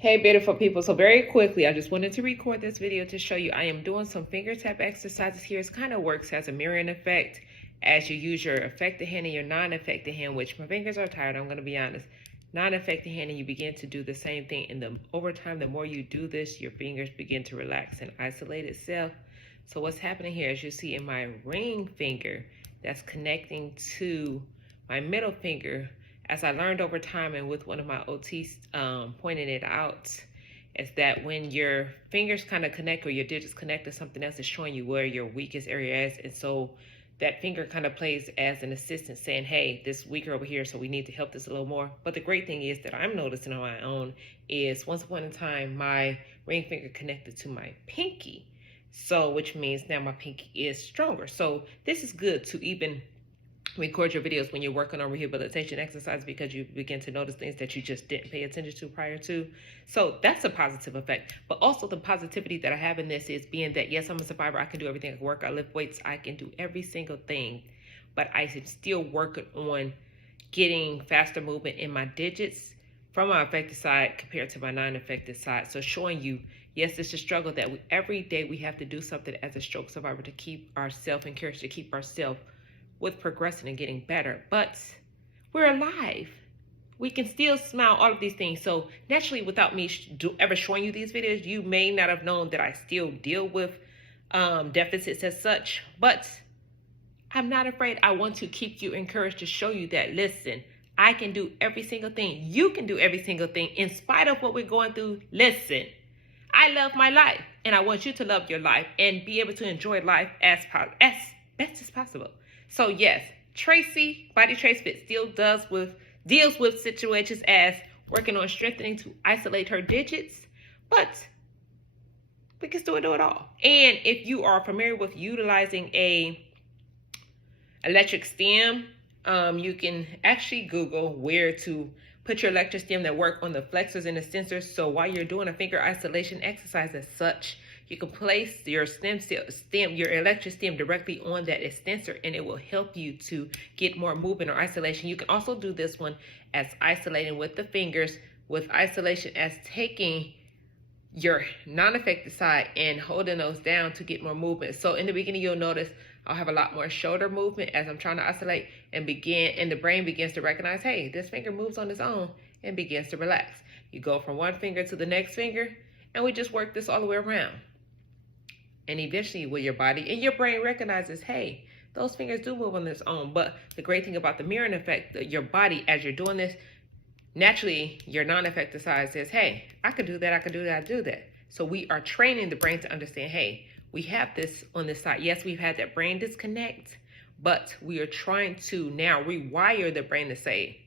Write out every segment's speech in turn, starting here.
Hey beautiful people, so very quickly I just wanted to record this video to show you I am doing some finger tap exercises here. It kind of works as a mirroring effect as you use your affected hand and your non-affected hand, which my fingers are tired, I'm going to be honest. Non-affected hand, and you begin to do the same thing, and over time the more you do this, your fingers begin to relax and isolate itself. So what's happening here, as you see in my ring finger that's connecting to my middle finger, as I learned over time and with one of my OTs pointing it out, is that when your fingers kind of connect or your digits connect to something else, it's showing you where your weakest area is. And so that finger kind of plays as an assistant saying, hey, this is weaker over here, so we need to help this a little more. But the great thing is that I'm noticing on my own is once upon a time, my ring finger connected to my pinky. So which means now my pinky is stronger. So this is good to even record your videos when you're working on rehabilitation exercise, because you begin to notice things that you just didn't pay attention to prior to. So that's a positive effect. But also the positivity that I have in this is being that, yes, I'm a survivor. I can do everything. I can work, I lift weights, I can do every single thing. But I am still working on getting faster movement in my digits from my affected side compared to my non-affected side. So showing you, yes, it's a struggle that every day we have to do something as a stroke survivor to keep ourselves encouraged, to keep ourselves with progressing and getting better. But we're alive. We can still smile, all of these things. So naturally, without me ever showing you these videos, you may not have known that I still deal with deficits as such. But I'm not afraid. I want to keep you encouraged to show you that, listen, I can do every single thing. You can do every single thing in spite of what we're going through. Listen, I love my life, and I want you to love your life and be able to enjoy life as best as possible. So yes, Tracy, Bodytracefit still deals with situations as working on strengthening to isolate her digits, but we can still do it all. And if you are familiar with utilizing a electric stim, you can actually Google where to put your electric stim that work on the flexors and the sensors. So while you're doing a finger isolation exercise as such, you can place your your electric stim directly on that extensor, and it will help you to get more movement or isolation. You can also do this one as isolating with the fingers, with isolation as taking your non-affected side and holding those down to get more movement. So in the beginning, you'll notice I'll have a lot more shoulder movement as I'm trying to isolate and the brain begins to recognize, hey, this finger moves on its own and begins to relax. You go from one finger to the next finger, and we just work this all the way around. And eventually with your body and your brain recognizes, hey, those fingers do move on their own. But the great thing about the mirroring effect, your body, as you're doing this, naturally your non-affected side says, hey, I can do that, I can do that, I do that. So we are training the brain to understand, hey, we have this on this side. Yes, we've had that brain disconnect, but we are trying to now rewire the brain to say,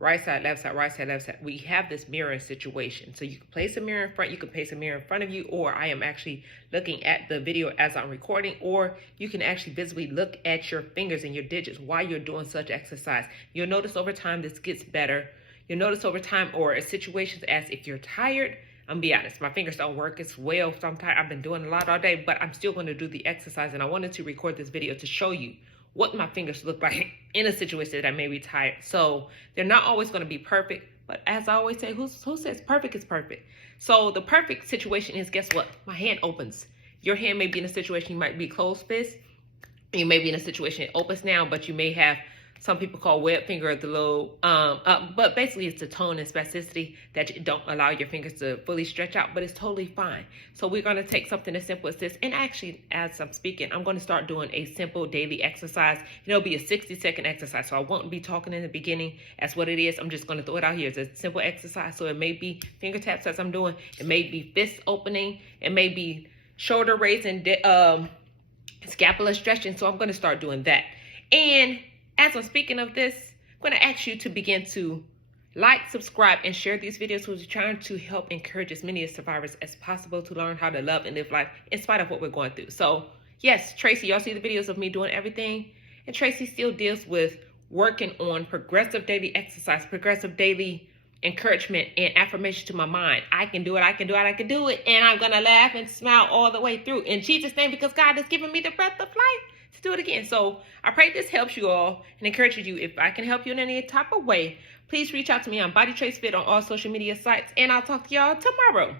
right side, left side, right side, left side. We have this mirroring situation. So you can place a mirror in front, you can place a mirror in front of you, or I am actually looking at the video as I'm recording, or you can actually visibly look at your fingers and your digits while you're doing such exercise. You'll notice over time this gets better. You'll notice over time, or in situations as if you're tired, I'm gonna be honest, my fingers don't work as well. So I'm tired. I've been doing a lot all day, but I'm still gonna do the exercise, and I wanted to record this video to show you what my fingers look like in a situation that I may be tired. So they're not always going to be perfect, but as I always say, who says perfect is perfect? So the perfect situation is, guess what? My hand opens. Your hand may be in a situation, you might be closed fist. You may be in a situation it opens now, but you may have, some people call web finger the little, but basically it's the tone and spasticity that you don't allow your fingers to fully stretch out, but it's totally fine. So we're going to take something as simple as this. And actually, as I'm speaking, I'm going to start doing a simple daily exercise. It'll be a 60-second exercise. So I won't be talking in the beginning as what it is. I'm just going to throw it out here. It's a simple exercise. So it may be finger taps as I'm doing. It may be fist opening. It may be shoulder raising, scapula stretching. So I'm going to start doing that. And as I'm speaking of this, I'm going to ask you to begin to like, subscribe, and share these videos, because we're trying to help encourage as many survivors as possible to learn how to love and live life in spite of what we're going through. So yes, Tracy, y'all see the videos of me doing everything, and Tracy still deals with working on progressive daily exercise, progressive daily encouragement and affirmation to my mind. I can do it, I can do it, I can do it, and I'm going to laugh and smile all the way through in Jesus' name, because God has given me the breath of life to do it again. So I pray this helps you all and encourages you. If I can help you in any type of way, Please reach out to me on Bodytracefit on all social media sites, and I'll talk to y'all tomorrow.